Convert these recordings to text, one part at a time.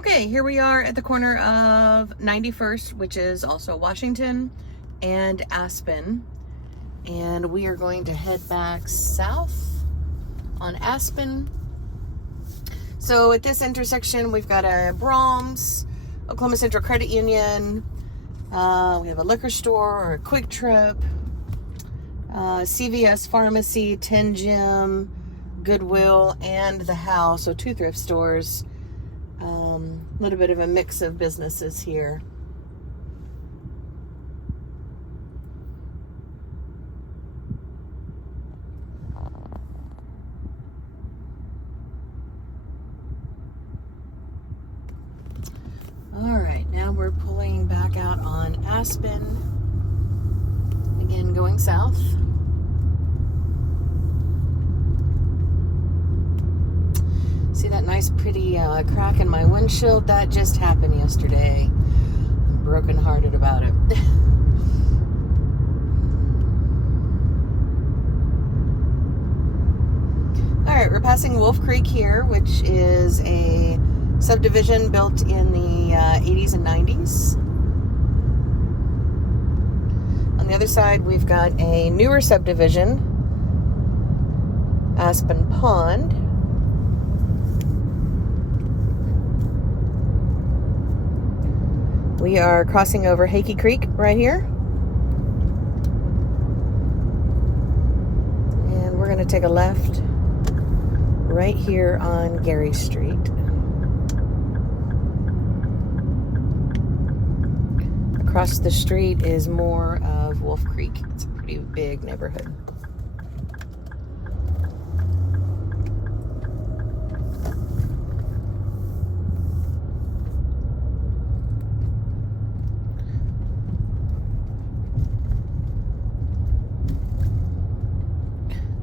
Okay, here we are at the corner of 91st, which is also Washington, and Aspen. And we are going to head back south on Aspen. So at this intersection, we've got a Brahms, Oklahoma Central Credit Union. We have a liquor store or a Quick Trip, CVS Pharmacy, Tin Gym, Goodwill, and The House. So 2 thrift stores. A little bit of a mix of businesses here. All right, now we're pulling back out on Aspen. Again, going south. See that nice pretty crack in my windshield? That just happened yesterday. I'm brokenhearted about it. Alright, we're passing Wolf Creek here, which is a subdivision built in the 80s and 90s. On the other side, we've got a newer subdivision, Aspen Pond. We are crossing over Hakey Creek right here. And we're going to take a left right here on Gary Street. Across the street is more of Wolf Creek. It's a pretty big neighborhood.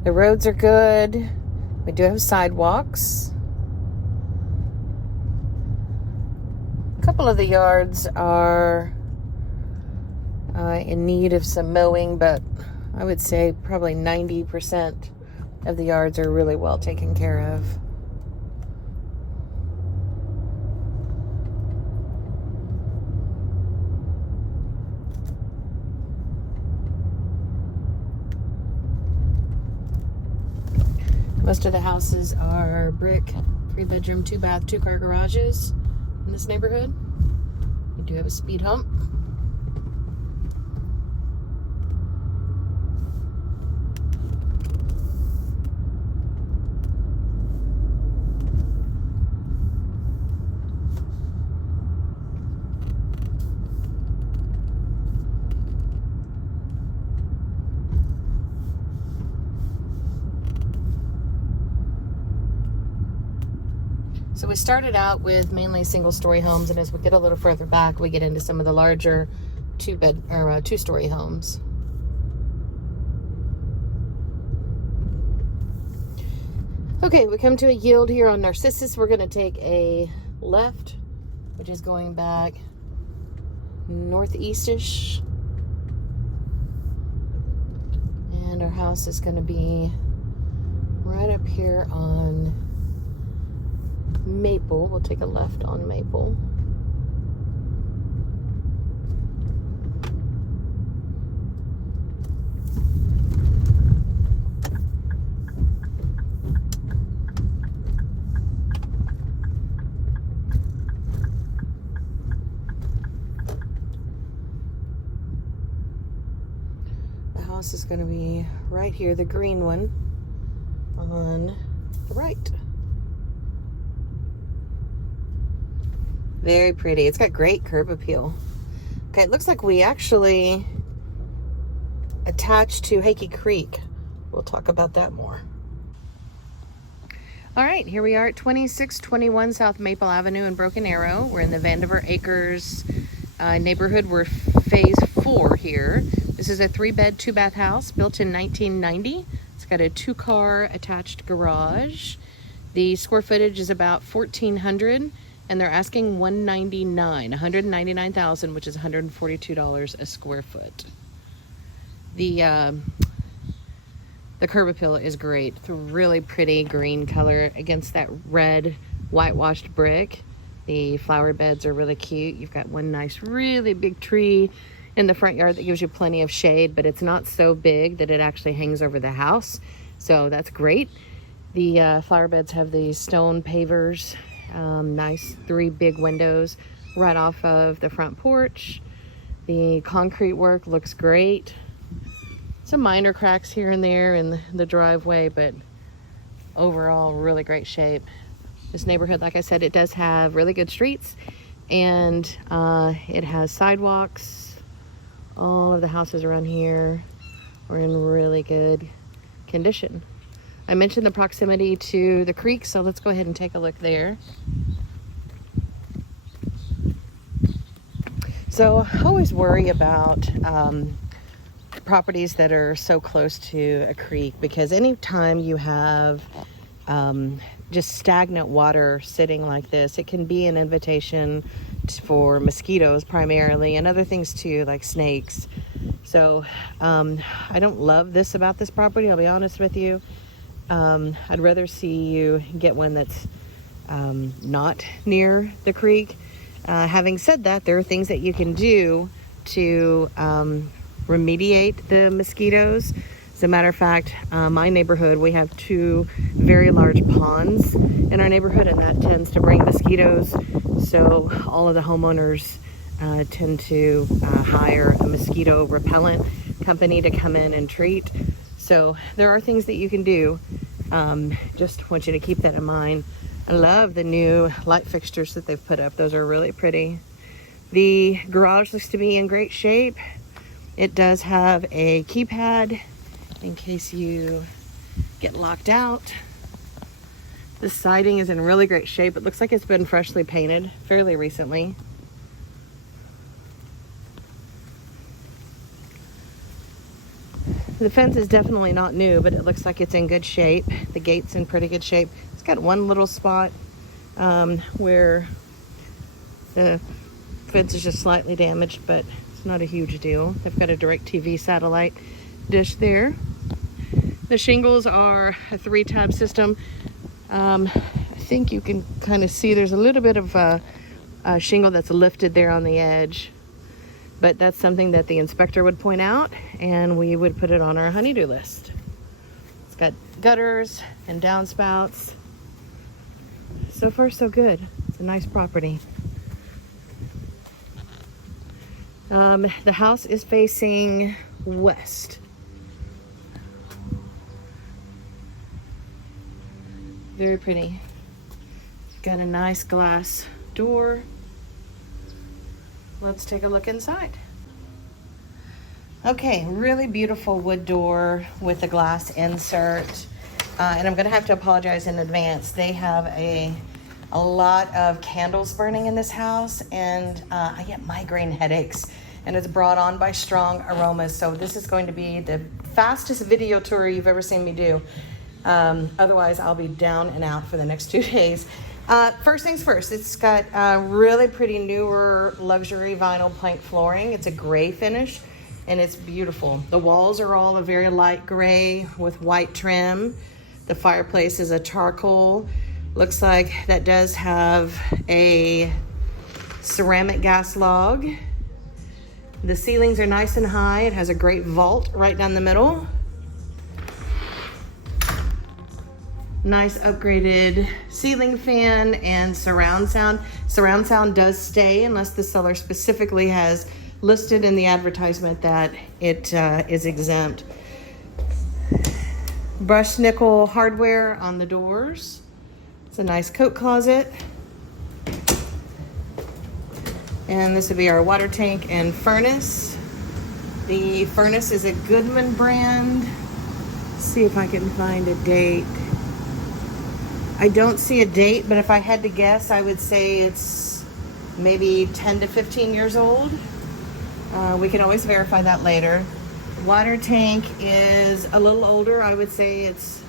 The roads are good. We do have sidewalks. A couple of the yards are in need of some mowing, but I would say probably 90% of the yards are really well taken care of. Most of the houses are brick, 3-bedroom, 2-bath, 2-car garages in this neighborhood. We do have a speed hump. So we started out with mainly single-story homes, and as we get a little further back, we get into some of the larger 2-story homes. Okay, we come to a yield here on Narcissus. We're going to take a left, which is going back northeast-ish. And our house is going to be right up here on Maple. We'll take a left on Maple. The house is going to be right here, the green one on the right. Very pretty. It's got great curb appeal. Okay, it looks like we actually attached to Hakey Creek. We'll talk about that more. All right, here we are at 2621 South Maple Avenue in Broken Arrow. We're in the Vandiver Acres neighborhood. We're phase 4 here. This is a 3-bed, 2-bath house built in 1990. It's got a 2-car attached garage. The square footage is about 1,400. And they're asking $199,000, which is $142 a square foot. The curb appeal is great. It's a really pretty green color against that red whitewashed brick. The flower beds are really cute. You've got one nice, really big tree in the front yard that gives you plenty of shade, but it's not so big that it actually hangs over the house. So that's great. The flower beds have these stone pavers, nice 3 big windows right off of the front porch. The concrete work looks great. Some minor cracks here and there in the driveway, but overall really great shape. This neighborhood, like I said, it does have really good streets, and it has sidewalks. All of the houses around here are in really good condition. I mentioned the proximity to the creek, so let's go ahead and take a look there. So I always worry about properties that are so close to a creek, because anytime you have just stagnant water sitting like this, it can be an invitation for mosquitoes primarily, and other things too, like snakes. So I don't love this about this property, I'll be honest with you. I'd rather see you get one that's not near the creek. Having said that, there are things that you can do to remediate the mosquitoes. As a matter of fact, my neighborhood, we have 2 very large ponds in our neighborhood, and that tends to bring mosquitoes. So all of the homeowners tend to hire a mosquito repellent company to come in and treat. So there are things that you can do. Just want you to keep that in mind. I love the new light fixtures that they've put up. Those are really pretty. The garage looks to be in great shape. It does have a keypad in case you get locked out. The siding is in really great shape. It looks like it's been freshly painted fairly recently. The fence is definitely not new, but it looks like it's in good shape. The gate's in pretty good shape. It's got one little spot where the fence is just slightly damaged, but it's not a huge deal. They've got a DirecTV satellite dish there. The shingles are a 3-tab system. I think you can kind of see there's a little bit of a shingle that's lifted there on the edge. But that's something that the inspector would point out, and we would put it on our honey-do list. It's got gutters and downspouts. So far, so good. It's a nice property. The house is facing west. Very pretty. It's got a nice glass door. Let's take a look inside. Okay, really beautiful wood door with a glass insert. And I'm gonna have to apologize in advance. They have a lot of candles burning in this house, and I get migraine headaches, and it's brought on by strong aromas. So this is going to be the fastest video tour you've ever seen me do. Otherwise, I'll be down and out for the next 2 days. First things first, it's got really pretty newer luxury vinyl plank flooring. It's a gray finish, and it's beautiful. The walls are all a very light gray with white trim. The fireplace is a charcoal. Looks like that does have a ceramic gas log. The ceilings are nice and high. It has a great vault right down the middle. Nice upgraded ceiling fan and surround sound. Surround sound does stay unless the seller specifically has listed in the advertisement that it is exempt. Brushed nickel hardware on the doors. It's a nice coat closet. And this would be our water tank and furnace. The furnace is a Goodman brand. Let's see if I can find a date. I don't see a date, but if I had to guess, I would say it's maybe 10 to 15 years old. We can always verify that later. Water tank is a little older. I would say it's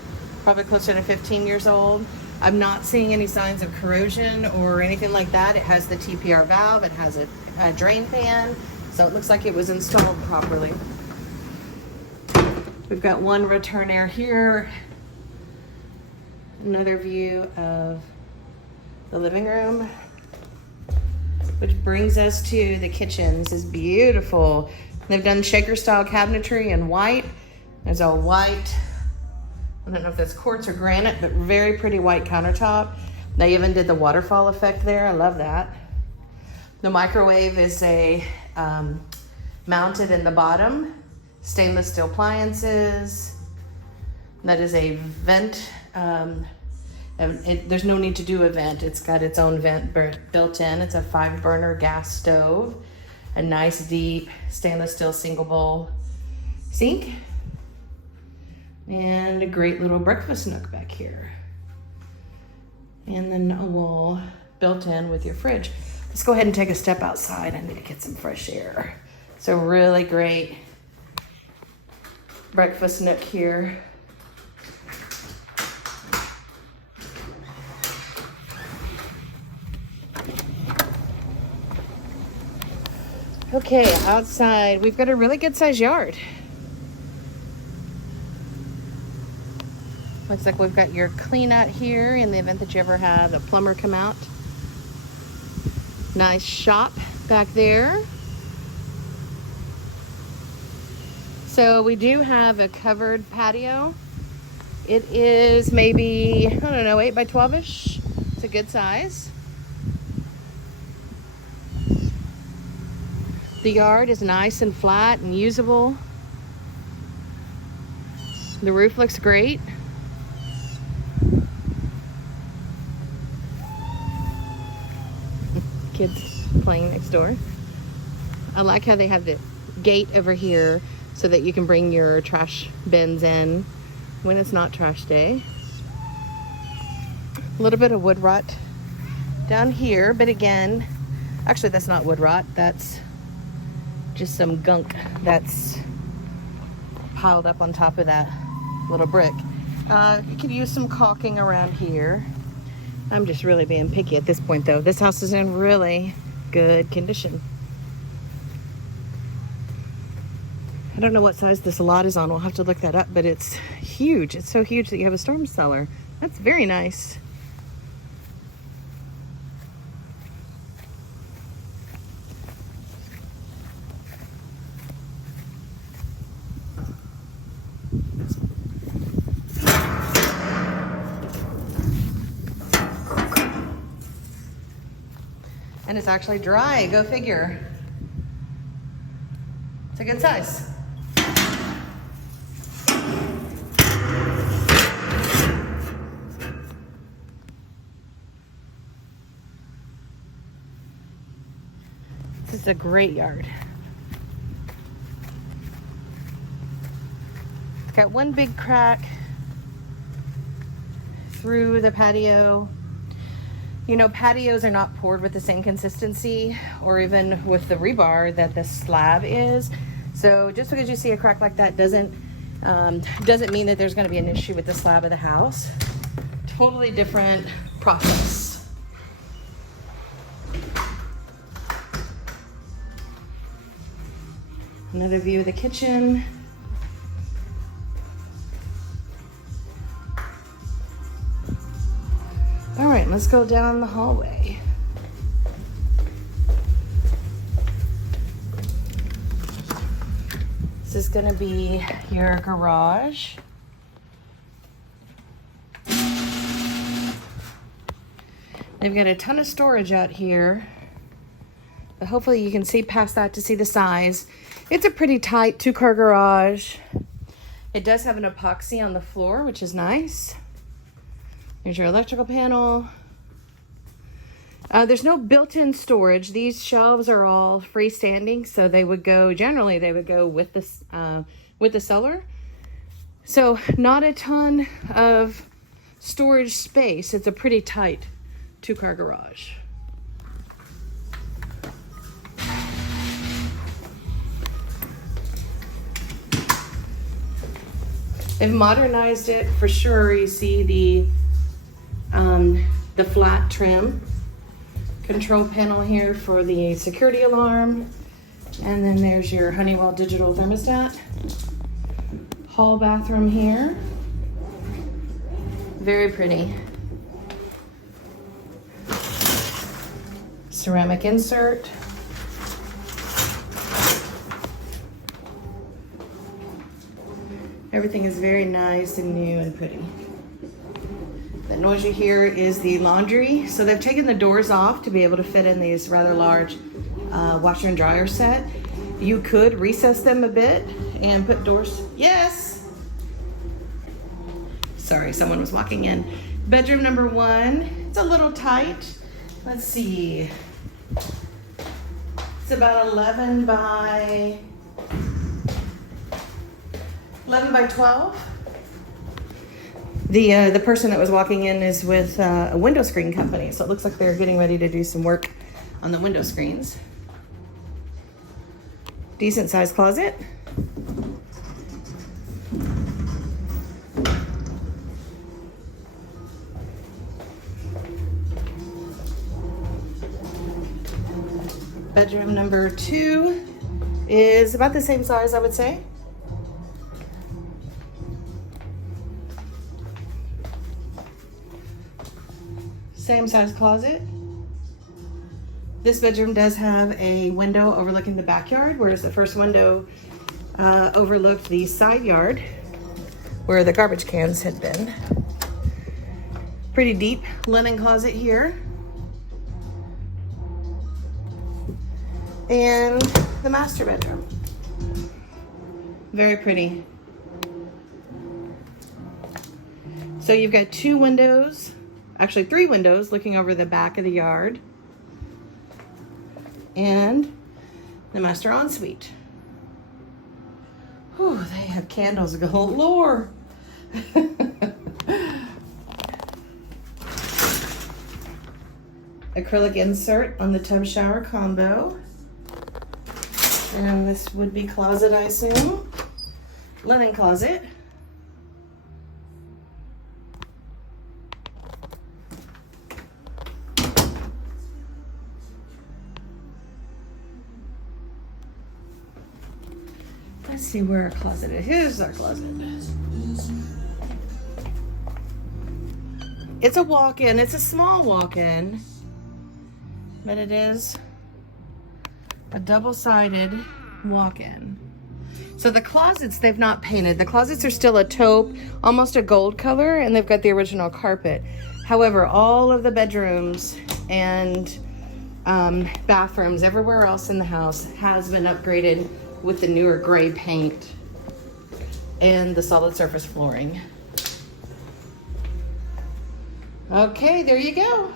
probably closer to 15 years old. I'm not seeing any signs of corrosion or anything like that. It has the TPR valve. It has a drain pan, so it looks like it was installed properly. We've got one return air here. Another view of the living room. which brings us to the kitchen. This is beautiful. They've done shaker style cabinetry in white. There's a white, I don't know if that's quartz or granite, but very pretty white countertop. They even did the waterfall effect there. I love that. The microwave is mounted in the bottom. Stainless steel appliances. That is a vent. There's no need to do a vent. It's got its own vent built in. It's a 5-burner gas stove. A nice deep stainless steel single bowl sink. And a great little breakfast nook back here. And then a wall built in with your fridge. Let's go ahead and take a step outside. I need to get some fresh air. It's a really great breakfast nook here. Okay, outside, we've got a really good sized yard. Looks like we've got your clean out here in the event that you ever have a plumber come out. Nice shop back there. So we do have a covered patio. It is maybe, I don't know, 8 by 12-ish. It's a good size. The yard is nice and flat and usable. The roof looks great. Kids playing next door. I like how they have the gate over here so that you can bring your trash bins in when it's not trash day. A little bit of wood rot down here, but again, actually that's not wood rot, that's just some gunk that's piled up on top of that little brick. You could use some caulking around here. I'm just really being picky at this point though. This house is in really good condition. I don't know what size this lot is on. We'll have to look that up, but it's huge. It's so huge that you have a storm cellar. That's very nice. And it's actually dry, go figure. It's a good size. This is a great yard. It's got one big crack through the patio. You know, patios are not poured with the same consistency or even with the rebar that the slab is. So just because you see a crack like that doesn't mean that there's going to be an issue with the slab of the house. Totally different process. Another view of the kitchen. All right, let's go down the hallway. This is gonna be your garage. They've got a ton of storage out here, but hopefully you can see past that to see the size. It's a pretty tight 2-car garage. It does have an epoxy on the floor, which is nice. Here's your electrical panel. There's no built-in storage. These shelves are all freestanding, so they would go, generally they would go with the cellar. So not a ton of storage space. It's a pretty tight 2-car garage. They've modernized it for sure. You see the flat trim, control panel here for the security alarm, and then there's your Honeywell digital thermostat. Hall bathroom here, very pretty. ceramic insert. Everything is very nice and new and pretty. That noise you hear is the laundry. So they've taken the doors off to be able to fit in these rather large washer and dryer set. You could recess them a bit and put doors. Yes. Sorry, someone was walking in. Bedroom number 1. It's a little tight. Let's see. It's about 11 by 12. The person that was walking in is with a window screen company, so it looks like they're getting ready to do some work on the window screens. Decent sized closet. Bedroom number 2 is about the same size, I would say. Same size closet. This bedroom does have a window overlooking the backyard, whereas the first window overlooked the side yard where the garbage cans had been. Pretty deep linen closet here. And the master bedroom. Very pretty. So you've got 2 windows, actually 3 windows looking over the back of the yard. And the master ensuite. Whew, they have candles galore. Acrylic insert on the tub shower combo. And this would be closet, I assume. Linen closet. Let's see where our closet is. Here's our closet. It's a walk-in. It's a small walk-in, but it is a double-sided walk-in. So the closets, they've not painted. The closets are still a taupe, almost a gold color, and they've got the original carpet. However, all of the bedrooms and bathrooms everywhere else in the house has been upgraded with the newer gray paint and the solid surface flooring. Okay, there you go.